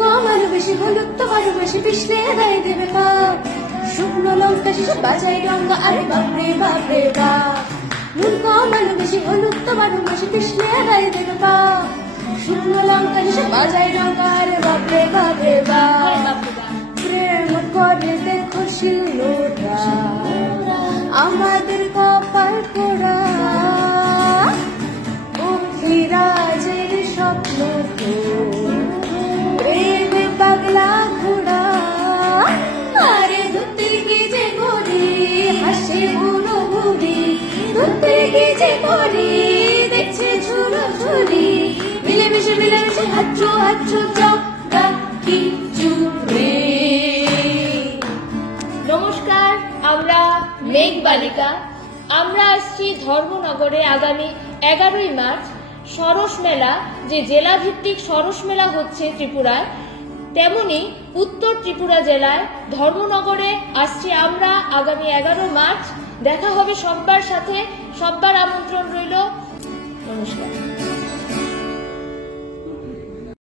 কম আলু বেশি হলুদ তো আরো বেশি পিছলে গায়ে দেবে পাপ শুকনো লঙ্কা শিশু বাজাই রঙ্গা আরে বাপরে বাপরে বাপ নুন কম আলু বেশি হলুদ তো আরো বেশি পিছলে গায়ে দেবে পাপ শুকনো লঙ্কা শিশু বাজাই রঙ্গা আরে বাপরে বাপরে বাপ প্রেম করে দেখো শিলনোড়া আমাদের কপাল পোড়া অখিরাজের স্বপ্ন প্রেমে পাগলা ঘোড়া আরে ধুতে গিয়ে যে করি হাসে বুড়ো বুড়ি ধুতে গিয়ে যে করি দেখছে ঝুড়ো ঝুড়ি মিলেমিশে হাচ্চু হাচ্চু চকা কি চুরে। নমস্কার, আমরা মেঘ বালিকা। আমরা আসছি ধর্মনগরে আগামী 11ই মার্চ সরস মেলা, যে জেলা ভিত্তিক সরস মেলা হচ্ছে ত্রিপুরায়, তেমনি উত্তর ত্রিপুরা জেলায় ধর্মনগরে আসছি আমরা আগামী 11 মার্চ। দেখা হবে সব্বার সাথে, সব্বার আমন্ত্রণ রইল। নমস্কার।